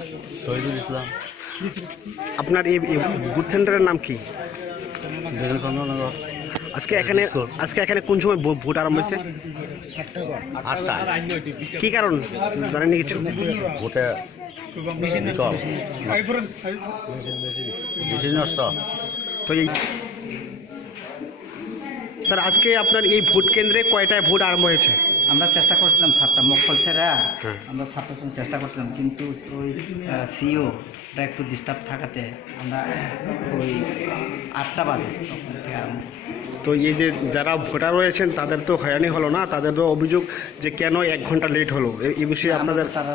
আসলাম আপনার এই বুথ সেন্টারের নাম কি? আজকে এখানে আজকে এখানে কোন সময় ভোট আরম্ভ হয়েছে? আটটা কি কারণ? জানেন কিছু? ভোটে নষ্ট। তো এই স্যার আজকে আপনার এই ভোট কেন্দ্রে কয়টায় ভোট আরম্ভ হয়েছে? আমরা চেষ্টা করছিলাম সাতটা মক্কল সেরা হ্যাঁ। আমরা সাতটার সময় চেষ্টা করছিলাম কিন্তু ওই সিওটা একটু ডিস্টার্ব থাকাতে আমরা ওই আটটা বাজে তখন থেকে আরম্ভ। তো এই যে যারা ভোটার রয়েছেন তাদের তো হয়রানি হলো না? তাদের তো অভিযোগ যে কেন এক ঘণ্টা লেট হলো? এই বিষয়ে আপনাদের তারা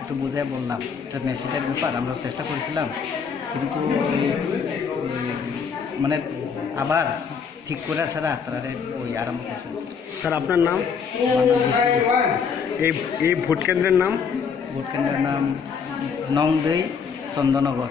একটু বুঝে বললাম এটা মেসেজের ব্যাপার আমরা চেষ্টা করেছিলাম কিন্তু মানে আবার ঠিক করে ছাড়া তারা ওই আরম্ভ করছে স্যার আপনার নাম। এই এই ভোট কেন্দ্রের নাম ভোট কেন্দ্রের নাম নংদই চন্দ্রনগর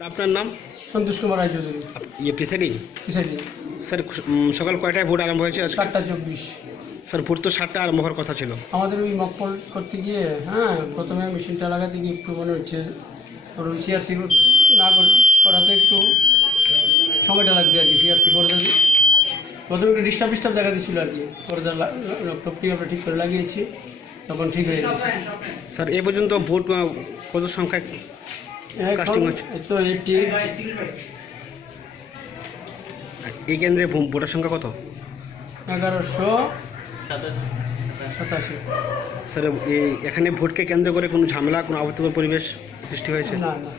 আপনার নাম? সন্তোষ কুমার রায়চৌধুরী ইয়ে কিসাইডি স্যার সকাল কয়টায় ভোট আরম্ভ হয়েছে সাতটা চব্বিশ। স্যার ভোট তো সাতটা আরম্ভ হওয়ার কথা ছিল। আমাদের ওই মকপল করতে গিয়ে হ্যাঁ প্রথমে মেশিনটা লাগাতে গিয়ে একটু মনে হচ্ছে সিআরসি না করে- করাতে একটু সময়টা লাগছে আর কি সিআরসি করতে প্রথমে একটু ডিস্টার্ব ডিস্টার্ব দেখা দিয়েছিল আর কি। পরে ল্যাপটপটি আমরা ঠিক করে লাগিয়েছি তখন ঠিক হয়ে গেছে। স্যার এ পর্যন্ত ভোট কত সংখ্যায় কাস্টিং হচ্ছে। এই তো এই কেন্দ্রে ভোটার সংখ্যা কত? এগারোশো সাতাশি। স্যার এই এখানে ভোটকে কেন্দ্র করে কোনো ঝামেলা কোনো অবস্থিকর পরিবেশ সৃষ্টি হয়েছে? না না।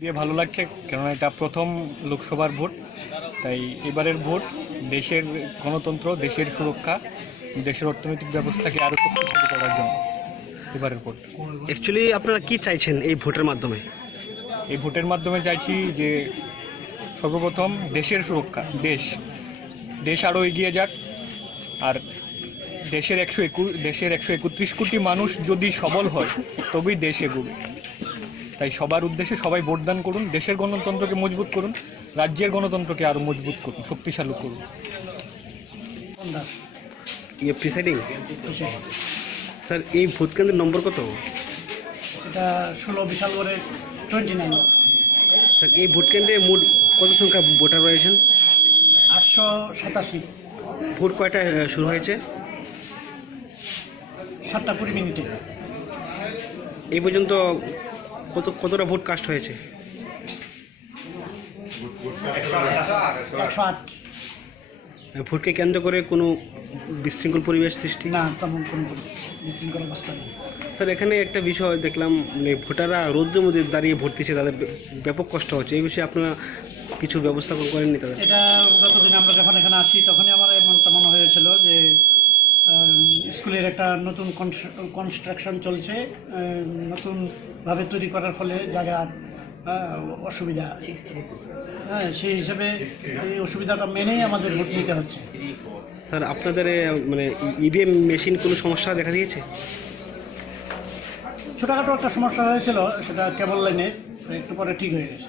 দিয়ে ভালো লাগছে, কেননা এটা প্রথম লোকসভার ভোট। তাই এবারের ভোট দেশের গণতন্ত্র, দেশের সুরক্ষা, দেশের অর্থনৈতিক ব্যবস্থাকে আরও শক্তিশালী করার জন্য এবারের ভোট। অ্যাকচুয়ালি আপনারা কি চাইছেন এই ভোটের মাধ্যমে? এই ভোটের মাধ্যমে চাইছি যে সর্বপ্রথম দেশের সুরক্ষা, দেশ। দেশ আরও এগিয়ে যাক। আর দেশের একশো একু দেশের একশো একত্রিশ কোটি মানুষ যদি সবল হয়, তবেই দেশ এগোবে। তাই সবার উদ্দেশ্যে সবাই ভোটদান করুন, দেশের গণতন্ত্রকে মজবুত করুন, রাজ্যের গণতন্ত্রকে আরও মজবুত করুন, শক্তিশালী করুন। স্যার, এই ভোট কেন্দ্রের নম্বর কত? এটা ষোলো বিশাল করে টোয়েন্টি নাইন স্যার এই ভোট কেন্দ্রে মোট কত সংখ্যা ভোটার রয়েছেন? আটশো সাতাশি। ভোট কয়টায় আহ, শুরু হয়েছে? সাতটা কুড়ি মিনিটে। এই পর্যন্ত কত কতটা ভোট কাস্ট হয়েছে? একশো আট। ভোটকে কেন্দ্র করে কোনো বিশৃঙ্খল পরিবেশ সৃষ্টি? না তেমন কোনো বিশৃঙ্খল অবস্থা নেই। স্যার এখানে একটা বিষয় দেখলাম মানে ভোটাররা রৌদ্রের মধ্যে দাঁড়িয়ে ভোট দিচ্ছে তাদের ব্যাপক কষ্ট হচ্ছে। এই বিষয়ে আপনারা কিছু ব্যবস্থা করেননি তাদের? এটা গতদিন আমরা যখন এখানে আসি তখনই আমার এমনটা মনে হয়েছিল যে স্কুলের একটা নতুন কনস্ট্রাকশন চলছে নতুনভাবে তৈরি করার ফলে জায়গার আহ, অসুবিধা। হ্যাঁ সেই হিসাবে এই অসুবিধাটা মেনেই আমাদের ভোট নিতে হচ্ছে। স্যার আপনাদের মানে ইভিএম মেশিন কোনো সমস্যা দেখা দিয়েছে? ছোটোখাটো একটা সমস্যা হয়েছিল সেটা কেবল লাইনে একটু পরে ঠিক হয়ে গেছে।